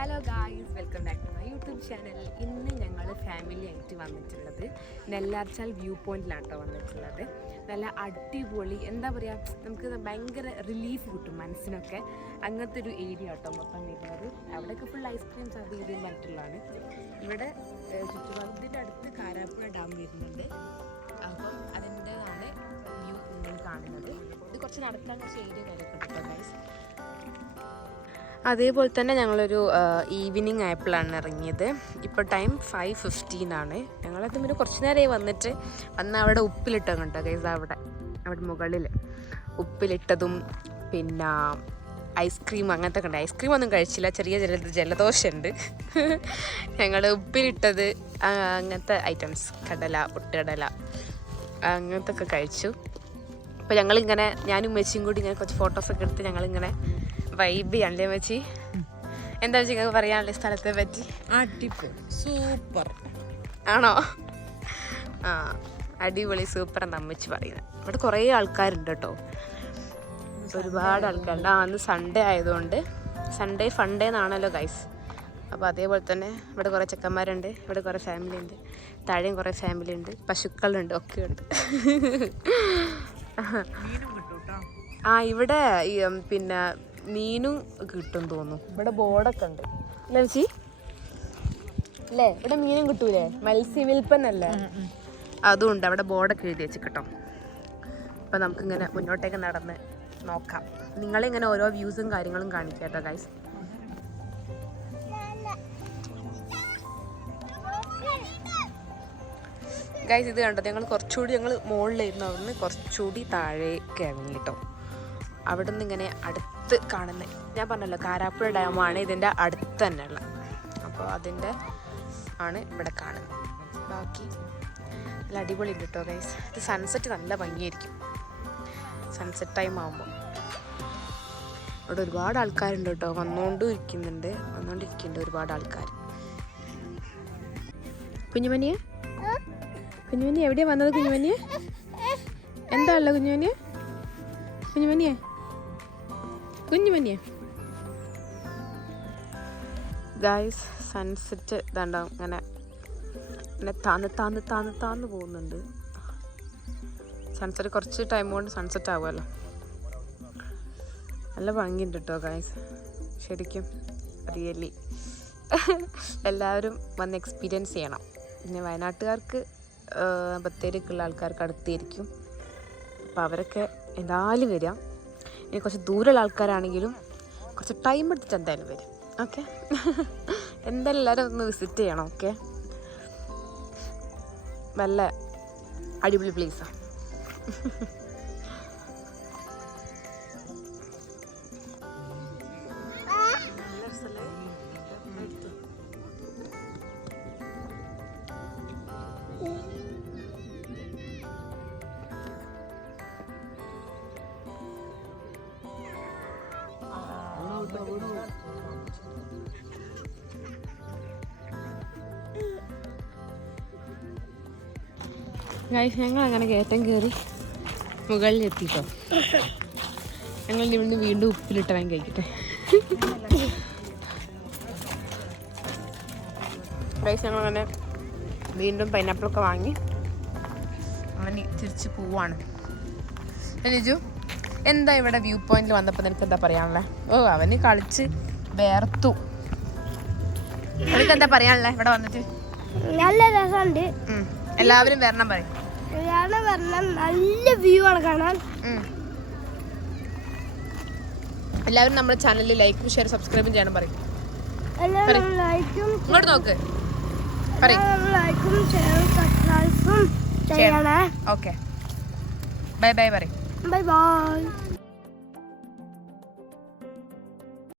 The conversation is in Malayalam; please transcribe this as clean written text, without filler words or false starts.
Hello guys, welcome back to my YouTube channel. ഇന്ന് ഞങ്ങൾ ഫാമിലി ആയിട്ട് വന്നിട്ടുള്ളത് നെല്ലാർച്ചാൽ വ്യൂ പോയിന്റിലാണ് കേട്ടോ വന്നിട്ടുള്ളത്. നല്ല അടിപൊളി, എന്താ പറയുക, നമുക്ക് ഭയങ്കര റിലീഫ് കിട്ടും മനസ്സിനൊക്കെ. അങ്ങനത്തെ ഒരു ഏരിയ കേട്ടോ മൊത്തം വരുന്നത്. അവിടെയൊക്കെ ഫുൾ ഐസ്ക്രീംസ് അത് ഇതും മറ്റുള്ളതാണ്. ഇവിടെ ചുറ്റുപാടത്തിൻ്റെ അടുത്ത് കാരാപ്പുഴ ഡാം വരുന്നുണ്ട്. അപ്പം അതിൻ്റെതാണ് വ്യൂ നിങ്ങൾ കാണുന്നത്. ഇത് കുറച്ച് നടക്കാൻ കുറച്ച് ഏരിയ കാര്യമൊക്കെ കേട്ടോ ഗൈസ്. അതേപോലെ തന്നെ ഞങ്ങളൊരു ഈവനിങ് ആയപ്പോഴാണ് ഇറങ്ങിയത്. ഇപ്പോൾ ടൈം 5:15 ഞങ്ങളത് പിന്നെ കുറച്ച് നേരമായി വന്നിട്ട് അവിടെ ഉപ്പിലിട്ട കണ്ടോ ഗൈസ്. അവിടെ മുകളിൽ ഉപ്പിലിട്ടതും പിന്നെ ഐസ്ക്രീം അങ്ങനത്തെ കണ്ടോ. ഐസ്ക്രീം ഒന്നും കഴിച്ചില്ല, ചെറിയ ജലദോഷമുണ്ട്. ഞങ്ങൾ ഉപ്പിലിട്ടത് അങ്ങനത്തെ ഐറ്റംസ്, കടല, പൊട്ടുകടല അങ്ങനത്തെ ഒക്കെ കഴിച്ചു. അപ്പോൾ ഞങ്ങളിങ്ങനെ ഞാനും മെച്ചിയും കൂടി ഇങ്ങനെ കുറച്ച് ഫോട്ടോസൊക്കെ എടുത്ത് ഞങ്ങളിങ്ങനെ വൈബ് ചെയ്യാണല്ലേ വെച്ചി. എന്താ വെച്ചാൽ നിങ്ങൾക്ക് പറയാനുള്ള സ്ഥലത്തെ പറ്റി? അടിപൊളി, സൂപ്പർ ആണോ? ആ, അടിപൊളി സൂപ്പർ എന്ന് അമ്മച്ചി പറയുന്നത്. ഇവിടെ കുറേ ആൾക്കാരുണ്ട് കേട്ടോ, ഒരുപാട് ആൾക്കാരുണ്ട്. അന്ന് സൺഡേ ആയതുകൊണ്ട്, സൺഡേ ഫണ്ടേ എന്നാണല്ലോ ഗൈസ്. അപ്പോൾ അതേപോലെ തന്നെ ഇവിടെ കുറേ ചെക്കന്മാരുണ്ട്, ഇവിടെ കുറേ ഫാമിലി ഉണ്ട്, താഴെയും കുറേ ഫാമിലി ഉണ്ട്, പശുക്കളുണ്ട്, ഒക്കെ ഉണ്ട്. ആ, ഇവിടെ പിന്നെ മീനും കിട്ടും തോന്നുന്നു. ഇവിടെ ബോർഡൊക്കെ ഉണ്ട് അല്ലേ ചേച്ചി? അല്ലേ, ഇവിടെ മീനും കിട്ടൂലേ? മത്സ്യവില്പനല്ലേ, അതും ഉണ്ട്. അവിടെ ബോർഡൊക്കെ എഴുതി വെച്ച് കേട്ടോ. അപ്പം നമുക്കിങ്ങനെ മുന്നോട്ടേക്ക് നടന്ന് നോക്കാം. നിങ്ങളിങ്ങനെ ഓരോ വ്യൂസും കാര്യങ്ങളും കാണിക്കാം കേട്ടോ ഗൈസ്. ഗൈസ് ഇത് കണ്ടോ, ഞങ്ങൾ മുകളിലിരുന്നു, അവിടുന്ന് കുറച്ചുകൂടി താഴേക്ക് ഇറങ്ങി കേട്ടോ. അവിടെ നിന്ന് ഇങ്ങനെ അടുത്ത് കാണുന്നത്, ഞാൻ പറഞ്ഞല്ലോ കാരാപ്പുഴ ഡാമാണ് ഇതിൻ്റെ അടുത്ത് തന്നെ ഉള്ള. അപ്പോൾ അതിൻ്റെ ആണ് ഇവിടെ കാണുന്നത്. ബാക്കി നല്ല അടിപൊളി ഉണ്ട് കേട്ടോ ഗൈസ്. ഇത് സൺസെറ്റ് നല്ല ഭംഗിയായിരിക്കും സൺസെറ്റ് ടൈം ആകുമ്പോൾ. ഇവിടെ ഒരുപാട് ആൾക്കാരുണ്ട് കേട്ടോ, വന്നുകൊണ്ടിരിക്കുന്നുണ്ട് ഒരുപാട് ആൾക്കാർ. കുഞ്ഞുമണിയെ എവിടെയാണ് വന്നത്? എന്താ ഉള്ളത് കുഞ്ഞുമണിയെ ഗായ്സ്. സൺസെറ്റ് ഇതാണ്ടോ ഇങ്ങനെ താന്ന് പോകുന്നുണ്ട്. സൺസെറ്റ് കുറച്ച് ടൈം കൊണ്ട് സൺസെറ്റ് ആവുമല്ലോ. നല്ല ഭംഗിയുണ്ട് കേട്ടോ ഗായ്സ്, ശരിക്കും റിയലി. എല്ലാവരും വന്ന് എക്സ്പീരിയൻസ് ചെയ്യണം. പിന്നെ വയനാട്ടുകാർക്ക് ബത്തേരിക്കുള്ള ആൾക്കാർക്ക് അടുത്തായിരിക്കും, അപ്പോൾ അവരൊക്കെ എന്തായാലും വരാം. ഇനി കുറച്ച് ദൂരമുള്ള ആൾക്കാരാണെങ്കിലും കുറച്ച് ടൈം എടുത്തിട്ട് എന്തായാലും വരും. ഓക്കെ, എന്തായാലും എല്ലാവരും ഒന്ന് വിസിറ്റ് ചെയ്യണം. ഓക്കെ, നല്ല അടിപൊളി പ്ലേസാണ്. ഗൈസ്, ഞങ്ങൾ അങ്ങനെ കയറ്റം കയറി മുകളിലെത്തിട്ടോ. ഞങ്ങൾ ഇവിടുന്ന് വീണ്ടും ഉപ്പിലിട്ട വാങ്ങി കഴിക്കട്ടെ. ഗൈസ്, ഞങ്ങളങ്ങനെ വീണ്ടും പൈനാപ്പിളൊക്കെ വാങ്ങി അങ്ങനെ തിരിച്ച് പോവാണ്. ലിജു, എന്താ ഇവിടെ വ്യൂ പോയിന്റിൽ വന്നപ്പോൾ നിനക്ക് എന്താ പറയാനുള്ളത്? ഓ, അവന് കളിച്ച് വേർത്തു. നിനക്ക് എന്താ പറയാനുള്ളത് ഇവിടെ വന്നിട്ട്? നല്ല രസമുണ്ട്. എല്ലാവരും വരണം പറയും. നല്ല വ്യൂ ആണ് കാണാൻ. എല്ലാവരും നമ്മുടെ ചാനലിൽ ലൈക്കും ഷെയർ സബ്സ്ക്രൈബും ചെയ്യണം പറയും. ഇങ്ങോട്ട് നോക്ക് പറയും. ഓക്കെ, ബൈ ബൈ പറയും. Bye bye.